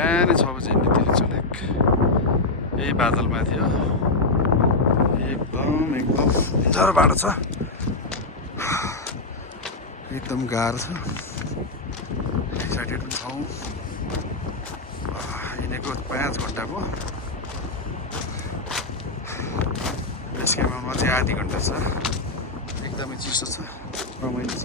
बिहानै 6 बजे हिँड्ने तिलिचुलेक यही बादलमा थियो एकदम डर बाटो छ एकदम गाह्रो छ एक्साइटेड पनि छौँ हिँडेको 5 घन्टाको बेस क्याम्पमा चाहिँ आधी घन्टा छ एकदमै चिसो छ रमाइलो छ